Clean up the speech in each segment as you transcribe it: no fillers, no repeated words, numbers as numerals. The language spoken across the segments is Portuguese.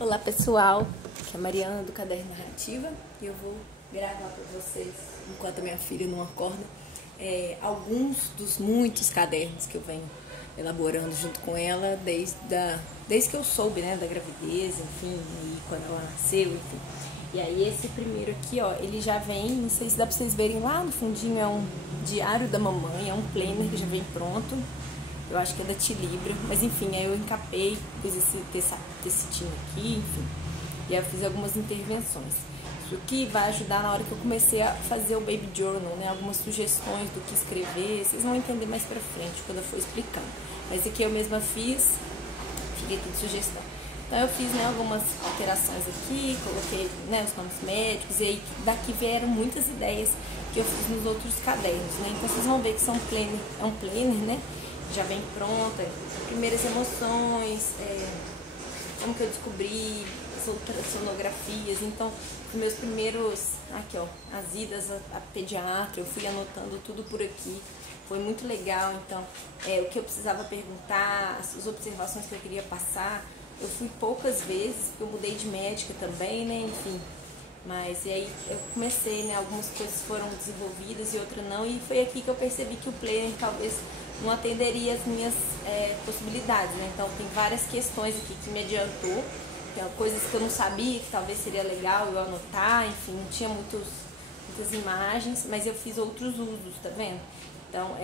Olá pessoal, aqui é a Mariana do Caderno Narrativa e eu vou gravar para vocês, enquanto a minha filha não acorda, alguns dos muitos cadernos que eu venho elaborando junto com ela desde que eu soube, né, da gravidez, enfim, e quando ela nasceu, enfim. E aí esse primeiro aqui, ó, ele já vem, não sei se dá para vocês verem lá no fundinho, é um diário da mamãe, é um planner que já vem pronto. Eu acho que é da Tilibra, mas enfim, aí eu encapei, fiz esse tecitinho aqui, enfim, e aí eu fiz algumas intervenções. Isso aqui vai ajudar na hora que eu comecei a fazer o Baby Journal, né, algumas sugestões do que escrever, vocês vão entender mais pra frente quando eu for explicando. Mas esse aqui eu mesma fiz, fiquei tudo sugestão. Então eu fiz, né, algumas alterações aqui, coloquei, né, os nomes médicos, e aí daqui vieram muitas ideias que eu fiz nos outros cadernos, né, então vocês vão ver que são planner, é um planner, né, já vem pronta, primeiras emoções, como que eu descobri, as outras sonografias. Então, os meus primeiros, aqui ó, as idas a pediatra, eu fui anotando tudo por aqui, foi muito legal. Então, o que eu precisava perguntar, as observações que eu queria passar, eu fui poucas vezes, porque eu mudei de médica também, né, enfim. Mas e aí eu comecei, né, algumas coisas foram desenvolvidas e outras não, e foi aqui que eu percebi que o planner talvez não atenderia as minhas possibilidades, né? Então tem várias questões aqui que me adiantou, tem coisas que eu não sabia que talvez seria legal eu anotar, enfim, não tinha muitas imagens, mas eu fiz outros usos, tá vendo? Então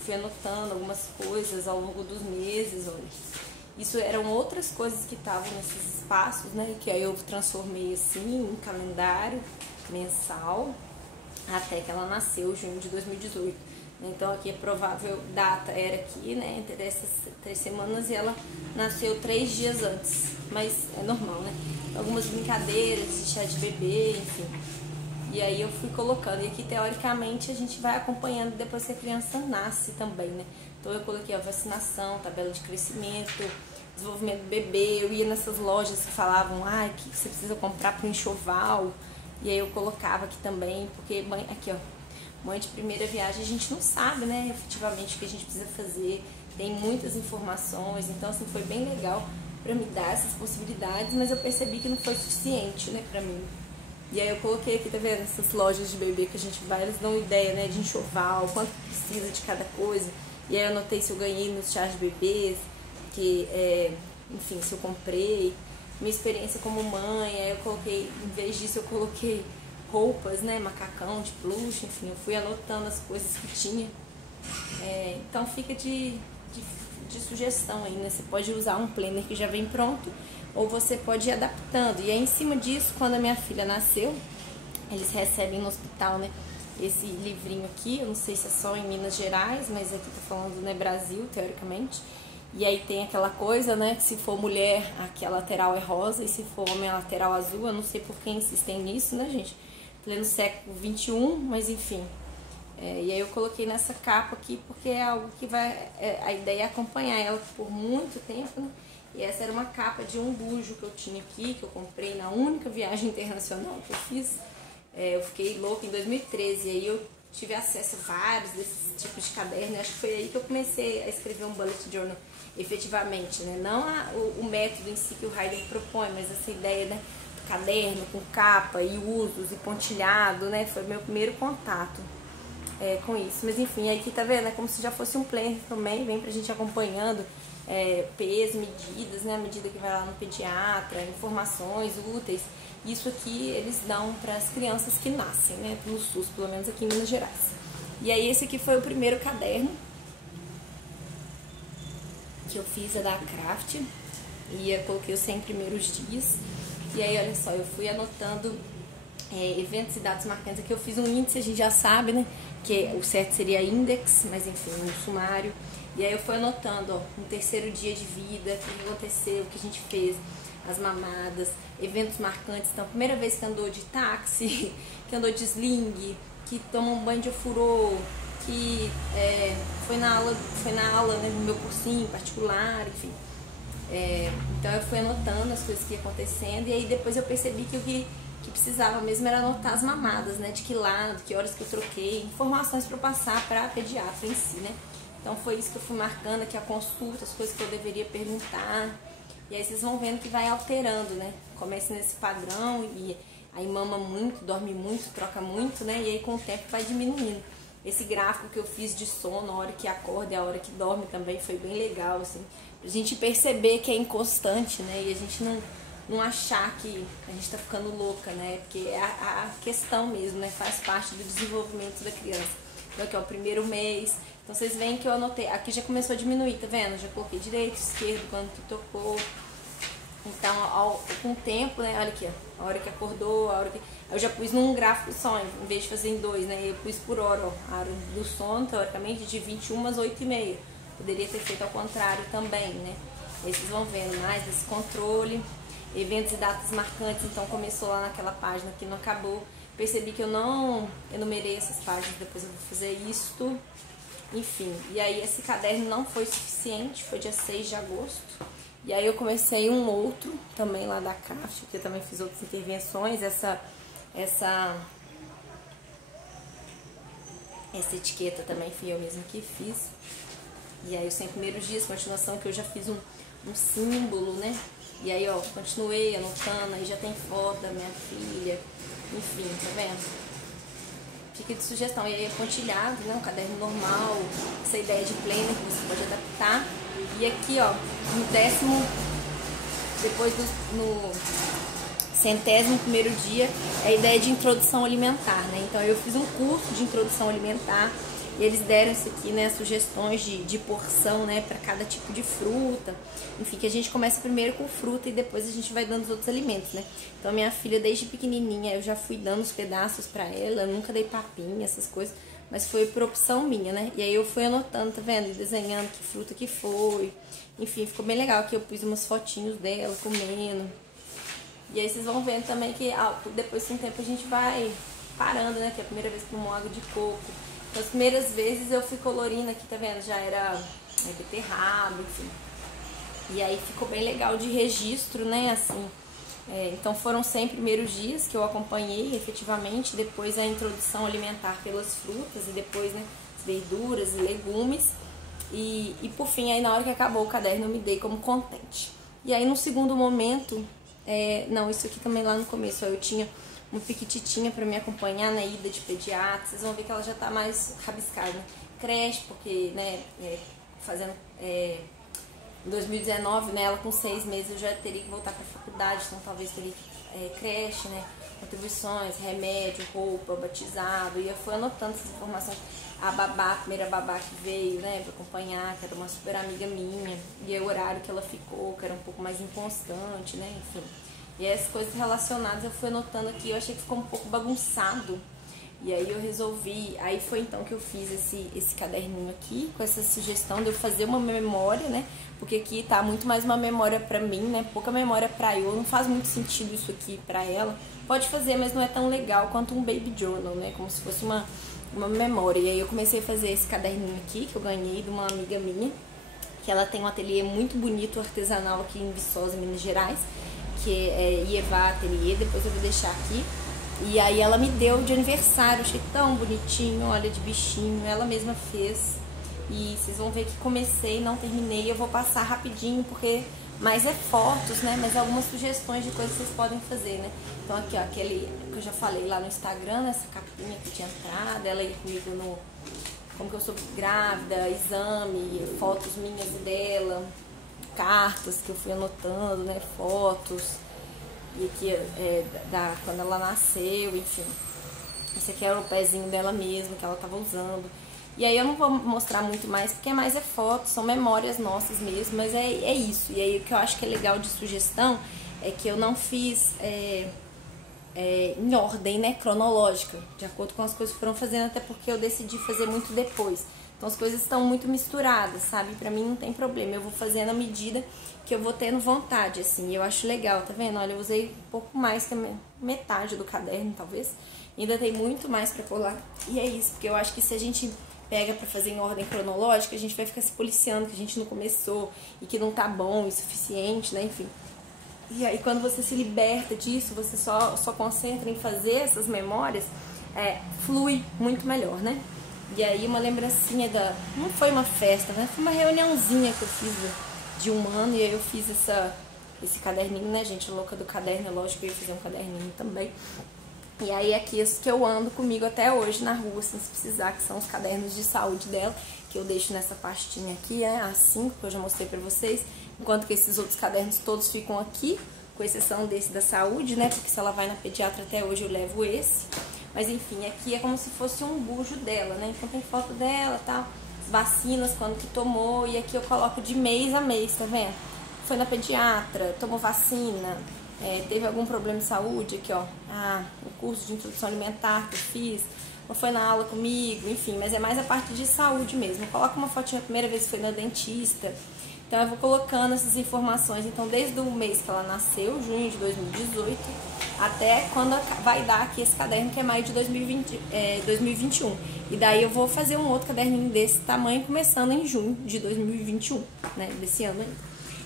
fui anotando algumas coisas ao longo dos meses, olha. Isso eram outras coisas que estavam nesses espaços, né? Que aí eu transformei assim em calendário mensal até que ela nasceu, junho de 2018. Então aqui a provável data era aqui, né? Entre essas 3 semanas, e ela nasceu 3 dias antes. Mas é normal, né? Algumas brincadeiras de chá de bebê, enfim. E aí eu fui colocando. E aqui teoricamente a gente vai acompanhando depois que a criança nasce também, né? Então eu coloquei a vacinação, tabela de crescimento, desenvolvimento do bebê. Eu ia nessas lojas que falavam, que você precisa comprar para o enxoval. E aí eu colocava aqui também, porque aqui ó, mãe de primeira viagem, a gente não sabe, né, efetivamente o que a gente precisa fazer. Tem muitas informações, então assim foi bem legal para me dar essas possibilidades, mas eu percebi que não foi suficiente, né, para mim. E aí eu coloquei aqui, tá vendo, essas lojas de bebê que a gente vai, elas dão ideia, né, de enxoval, quanto precisa de cada coisa. E aí eu anotei se eu ganhei nos chás de bebês, que, enfim, se eu comprei, minha experiência como mãe. Aí eu coloquei, em vez disso eu coloquei roupas, né, macacão de plush, enfim, eu fui anotando as coisas que tinha. Então fica de sugestão aí, né, você pode usar um planner que já vem pronto, ou você pode ir adaptando. E aí em cima disso, quando a minha filha nasceu, eles recebem no hospital, né, esse livrinho aqui, eu não sei se é só em Minas Gerais, mas aqui tá falando, né, Brasil, teoricamente. E aí tem aquela coisa, né, que se for mulher, aqui a lateral é rosa, e se for homem, a lateral azul. Eu não sei por que insistem nisso, né, gente? Pleno século XXI, mas enfim. E aí eu coloquei nessa capa aqui, porque é algo que vai... a ideia é acompanhar ela por muito tempo, né? E essa era uma capa de um bujo que eu tinha aqui, que eu comprei na única viagem internacional que eu fiz. Eu fiquei louca em 2013, e aí eu tive acesso a vários desses tipos de caderno, e acho que foi aí que eu comecei a escrever um bullet journal efetivamente, né? Não o método em si que o Heider propõe, mas essa ideia, né, do caderno com capa e usos e pontilhado, né? Foi meu primeiro contato com isso. Mas enfim, aqui tá vendo? É como se já fosse um planner também, vem pra gente acompanhando peso, medidas, né? A medida que vai lá no pediatra, informações úteis. Isso aqui eles dão para as crianças que nascem, né? No SUS, pelo menos aqui em Minas Gerais. E aí esse aqui foi o primeiro caderno que eu fiz, da Craft, e eu coloquei os 100 primeiros dias. E aí olha só, eu fui anotando eventos e dados marcantes. Aqui eu fiz um índice, a gente já sabe, né, que o certo seria index, mas enfim, um sumário. E aí eu fui anotando, ó, no terceiro dia de vida, o que aconteceu, o que a gente fez, as mamadas, eventos marcantes. Então, a primeira vez que andou de táxi, que andou de sling, que tomou um banho de ofurô, que foi na aula, né, no meu cursinho particular, enfim. Então eu fui anotando as coisas que iam acontecendo, e aí depois eu percebi que o que precisava mesmo era anotar as mamadas, né, de que lado, que horas que eu troquei, informações para eu passar para a pediatra em si, né. Então foi isso que eu fui marcando aqui, a consulta, as coisas que eu deveria perguntar. E aí vocês vão vendo que vai alterando, né? Começa nesse padrão e aí mama muito, dorme muito, troca muito, né? E aí com o tempo vai diminuindo. Esse gráfico que eu fiz de sono, a hora que acorda e a hora que dorme também foi bem legal, assim. Pra gente perceber que é inconstante, né? E a gente não achar que a gente tá ficando louca, né? Porque é a questão mesmo, né? Faz parte do desenvolvimento da criança. Então aqui, ó, o primeiro mês. Então vocês veem que eu anotei. Aqui já começou a diminuir, tá vendo? Já coloquei direito, esquerdo, quando que tocou. Então, com o tempo, né? Olha aqui, ó. A hora que acordou, a hora que... Eu já pus num gráfico só, em vez de fazer em dois, né? Eu pus por hora, ó. A hora do sono, teoricamente, de 21 às 8h30. Poderia ter feito ao contrário também, né? E aí vocês vão vendo mais desse controle. Eventos e datas marcantes, então começou lá naquela página que não acabou. Percebi que eu não enumerei essas páginas, depois eu vou fazer isto. Enfim, e aí esse caderno não foi suficiente, foi dia 6 de agosto. E aí eu comecei um outro, também lá da Craft, porque eu também fiz outras intervenções. Essa etiqueta também fui eu mesma que fiz. E aí os 100 primeiros dias, continuação, que eu já fiz um símbolo, né? E aí, ó, continuei anotando, aí já tem foto da minha filha, enfim, tá vendo? Fica de sugestão. E aí é pontilhado, né? Um caderno normal, essa ideia de planner que você pode adaptar. E aqui, ó, no 100º dia, é a ideia de introdução alimentar, né? Então eu fiz um curso de introdução alimentar e eles deram isso aqui, né? Sugestões de porção, né? Para cada tipo de fruta. Enfim, que a gente começa primeiro com fruta e depois a gente vai dando os outros alimentos, né? Então minha filha, desde pequenininha, eu já fui dando os pedaços para ela. Eu nunca dei papinha, essas coisas. Mas foi por opção minha, né? E aí eu fui anotando, tá vendo? E desenhando que fruta que foi. Enfim, ficou bem legal. Aqui eu pus umas fotinhos dela comendo. E aí vocês vão vendo também que depois de um tempo a gente vai parando, né? Que é a primeira vez que tomou água de coco. Então, as primeiras vezes eu fui colorindo aqui, tá vendo? Já era beterraba, enfim. E aí ficou bem legal de registro, né? Assim. Então foram 100 primeiros dias que eu acompanhei efetivamente, depois a introdução alimentar pelas frutas e depois, né, verduras e legumes e por fim, aí na hora que acabou o caderno eu me dei como contente. E aí no segundo momento, não, isso aqui também lá no começo, ó, eu tinha uma piquititinha para me acompanhar na ida de pediatra, vocês vão ver que ela já tá mais rabiscada, né? Creche, porque, né, fazendo... Em 2019, né, ela com 6 meses eu já teria que voltar para a faculdade, então talvez teria creche, né, contribuições, remédio, roupa, batizado, e eu fui anotando essas informações. A babá, a primeira babá que veio, né, para acompanhar, que era uma super amiga minha, e aí o horário que ela ficou, que era um pouco mais inconstante, né, enfim. E essas coisas relacionadas eu fui anotando aqui, eu achei que ficou um pouco bagunçado. E aí eu resolvi, aí foi então que eu fiz esse caderninho aqui, com essa sugestão de eu fazer uma memória, né? Porque aqui tá muito mais uma memória pra mim, né? Pouca memória pra eu, não faz muito sentido isso aqui pra ela. Pode fazer, mas não é tão legal quanto um baby journal, né? Como se fosse uma memória. E aí eu comecei a fazer esse caderninho aqui, que eu ganhei de uma amiga minha, que ela tem um ateliê muito bonito, artesanal aqui em Viçosa, Minas Gerais, que é Ieva Ateliê, depois eu vou deixar aqui. E aí ela me deu de aniversário, achei tão bonitinho, olha, de bichinho, ela mesma fez. E vocês vão ver que comecei, não terminei, eu vou passar rapidinho, porque mais é fotos, né, mas algumas sugestões de coisas que vocês podem fazer, né. Então aqui, ó, aquele que eu já falei lá no Instagram, essa capinha que tinha entrado, ela ia comigo no... Como que eu sou grávida, exame, fotos minhas e dela, cartas que eu fui anotando, né, fotos... E aqui quando ela nasceu, enfim. Esse aqui era o pezinho dela mesma, que ela tava usando. E aí eu não vou mostrar muito mais, porque mais é foto, são memórias nossas mesmo, mas é isso. E aí o que eu acho que é legal de sugestão é que eu não fiz em ordem, né, cronológica, de acordo com as coisas que foram fazendo, até porque eu decidi fazer muito depois. Então as coisas estão muito misturadas, sabe? Pra mim não tem problema, eu vou fazendo à medida que eu vou tendo vontade, assim. Eu acho legal, tá vendo? Olha, eu usei um pouco mais que a metade do caderno, talvez. Ainda tem muito mais pra colar. E é isso, porque eu acho que se a gente pega pra fazer em ordem cronológica, a gente vai ficar se policiando que a gente não começou e que não tá bom e suficiente, né? Enfim. E aí quando você se liberta disso, você só concentra em fazer essas memórias, flui muito melhor, né? E aí uma lembrancinha não foi uma festa, né? Foi uma reuniãozinha que eu fiz de um ano, e aí eu fiz esse caderninho, né, gente? Louca do caderno, é lógico que eu ia fazer um caderninho também. E aí aqui os que eu ando comigo até hoje na rua, assim, se precisar, que são os cadernos de saúde dela, que eu deixo nessa pastinha aqui, as 5 que eu já mostrei pra vocês, enquanto que esses outros cadernos todos ficam aqui, com exceção desse da saúde, né, porque se ela vai na pediatra até hoje eu levo esse. Mas enfim, aqui é como se fosse um bujo dela, né, então tem foto dela e tal, vacinas, quando que tomou, e aqui eu coloco de mês a mês, tá vendo? Foi na pediatra, tomou vacina, teve algum problema de saúde, aqui ó, o curso de introdução alimentar que eu fiz, ou foi na aula comigo, enfim, mas é mais a parte de saúde mesmo. Coloca uma fotinha, a primeira vez que foi na dentista, então eu vou colocando essas informações, então desde o mês que ela nasceu, junho de 2018, até quando vai dar aqui esse caderno que é maio de 2021, e daí eu vou fazer um outro caderninho desse tamanho, começando em junho de 2021, né, desse ano ainda.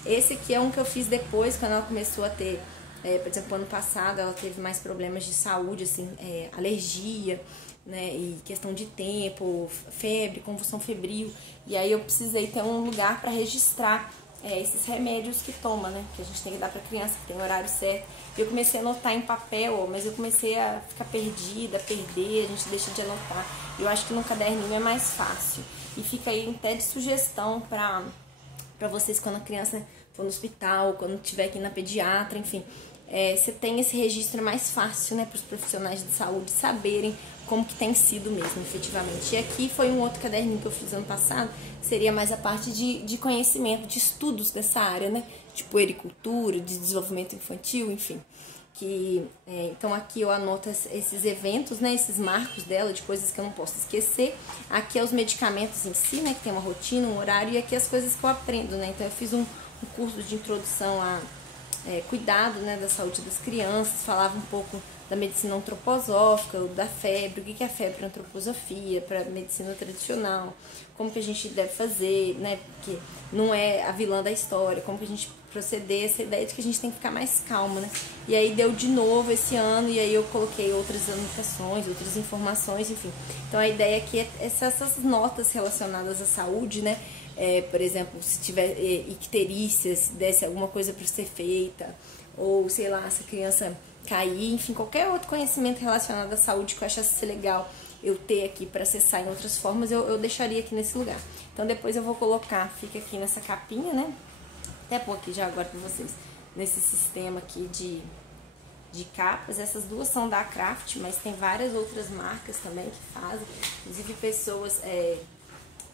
Esse aqui é um que eu fiz depois, quando ela começou a ter, por exemplo, ano passado ela teve mais problemas de saúde, assim, alergia, né, e questão de tempo, febre, convulsão febril, e aí eu precisei ter um lugar para registrar esses remédios que toma, né, que a gente tem que dar para criança, que tem horário certo. E eu comecei a anotar em papel, mas eu comecei a ficar perdida, a perder, a gente deixa de anotar. Eu acho que no caderninho é mais fácil, e fica aí até de sugestão para vocês quando a criança for no hospital, quando estiver aqui na pediatra, enfim. Você tem esse registro mais fácil, né, para os profissionais de saúde saberem como que tem sido mesmo, efetivamente. E aqui foi um outro caderninho que eu fiz ano passado, que seria mais a parte de conhecimento, de estudos dessa área, né, de puericultura, de desenvolvimento infantil, enfim. Então aqui eu anoto esses eventos, né, esses marcos dela, de coisas que eu não posso esquecer. Aqui é os medicamentos em si, né, que tem uma rotina, um horário, e aqui as coisas que eu aprendo, né. Então eu fiz um curso de introdução a cuidado, né, da saúde das crianças, falava um pouco da medicina antroposófica, da febre, o que é a febre, antroposofia, para medicina tradicional, como que a gente deve fazer, né, porque não é a vilã da história, como que a gente proceder, essa ideia de que a gente tem que ficar mais calma, né. E aí deu de novo esse ano, e aí eu coloquei outras anotações, outras informações, enfim. Então a ideia aqui é essas notas relacionadas à saúde, né, por exemplo, se tiver icterícia, se desse alguma coisa para ser feita, ou sei lá, se a criança cair, enfim, qualquer outro conhecimento relacionado à saúde que eu achasse legal eu ter aqui para acessar em outras formas, eu deixaria aqui nesse lugar. Então depois eu vou colocar, fica aqui nessa capinha, né? Até pôr aqui já agora para vocês, nesse sistema aqui de capas. Essas duas são da Craft, mas tem várias outras marcas também que fazem, inclusive pessoas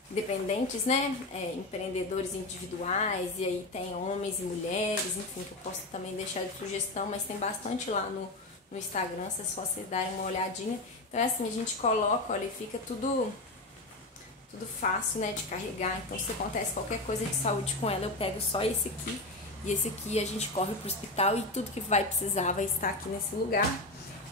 independentes, né, empreendedores individuais, e aí tem homens e mulheres, enfim, que eu posso também deixar de sugestão, mas tem bastante lá no Instagram, se é só vocês darem uma olhadinha. Então é assim, a gente coloca, olha, e fica tudo fácil, né, de carregar. Então se acontece qualquer coisa de saúde com ela, eu pego só esse aqui, e esse aqui a gente corre pro hospital, e tudo que vai precisar vai estar aqui nesse lugar.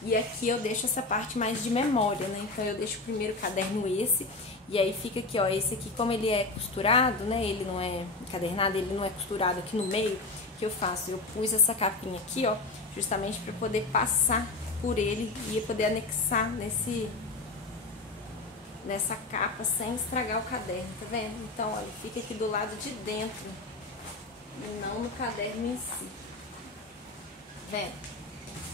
E aqui eu deixo essa parte mais de memória, né, então eu deixo o primeiro caderno esse. E aí fica aqui, ó, esse aqui, como ele é costurado, né, ele não é encadernado, ele não é costurado aqui no meio, o que eu faço? Eu pus essa capinha aqui, ó, justamente para poder passar por ele e poder anexar nessa capa sem estragar o caderno, tá vendo? Então, olha, fica aqui do lado de dentro e não no caderno em si, tá vendo?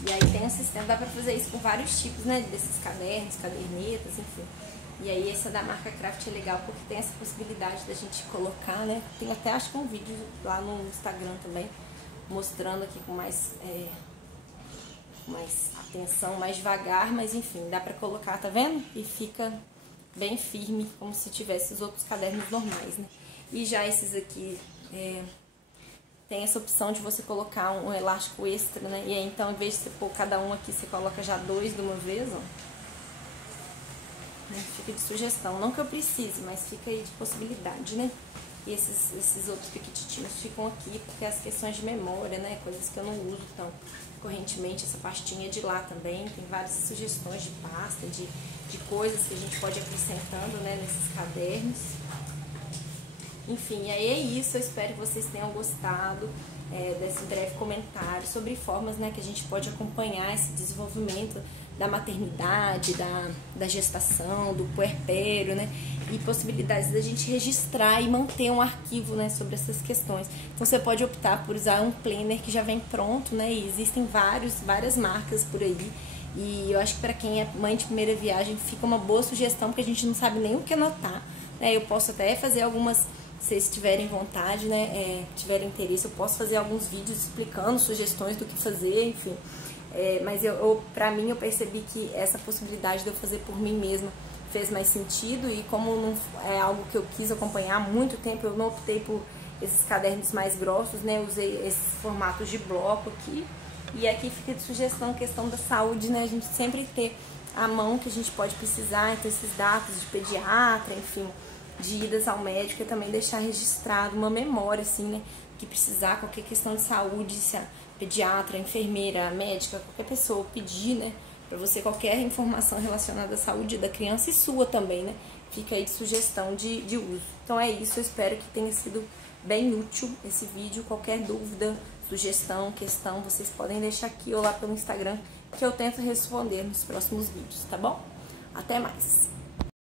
E aí tem um sistema, dá pra fazer isso com vários tipos, né, desses cadernos, cadernetas, enfim. E aí essa da marca Craft é legal porque tem essa possibilidade da gente colocar, né? Tem até acho que um vídeo lá no Instagram também, mostrando aqui com mais atenção, mais devagar, mas enfim, dá pra colocar, tá vendo? E fica bem firme, como se tivesse os outros cadernos normais, né? E já esses aqui, tem essa opção de você colocar um elástico extra, né? E aí então, em vez de você pôr cada um aqui, você coloca já 2 de uma vez, ó. Fica de sugestão, não que eu precise, mas fica aí de possibilidade, né? E esses outros piquititinhos ficam aqui porque as questões de memória, né? Coisas que eu não uso tão correntemente. Essa pastinha de lá também tem várias sugestões de pasta, de coisas que a gente pode ir acrescentando, né, nesses cadernos. Enfim, aí é isso, eu espero que vocês tenham gostado. desse breve comentário sobre formas, né, que a gente pode acompanhar esse desenvolvimento da maternidade, da gestação, do puerpério, né, e possibilidades da gente registrar e manter um arquivo, né, sobre essas questões. Então você pode optar por usar um planner que já vem pronto, né, e existem várias marcas por aí. E eu acho que para quem é mãe de primeira viagem fica uma boa sugestão, porque a gente não sabe nem o que anotar, né? Eu posso até fazer algumas, se vocês tiverem vontade, né, tiverem interesse, eu posso fazer alguns vídeos explicando sugestões do que fazer, enfim. Mas pra mim, eu percebi que essa possibilidade de eu fazer por mim mesma fez mais sentido, e como não é algo que eu quis acompanhar há muito tempo, eu não optei por esses cadernos mais grossos, né? Eu usei esses formatos de bloco aqui. E aqui fica de sugestão a questão da saúde, né? A gente sempre ter à mão que a gente pode precisar, então esses dados de pediatra, enfim, de idas ao médico, e também deixar registrado uma memória, assim, né? Que precisar, qualquer questão de saúde, se a pediatra, a enfermeira, a médica, qualquer pessoa pedir, né? Pra você qualquer informação relacionada à saúde da criança e sua também, né? Fica aí de sugestão de uso. Então é isso, eu espero que tenha sido bem útil esse vídeo. Qualquer dúvida, sugestão, questão, vocês podem deixar aqui ou lá pelo Instagram, que eu tento responder nos próximos vídeos, tá bom? Até mais!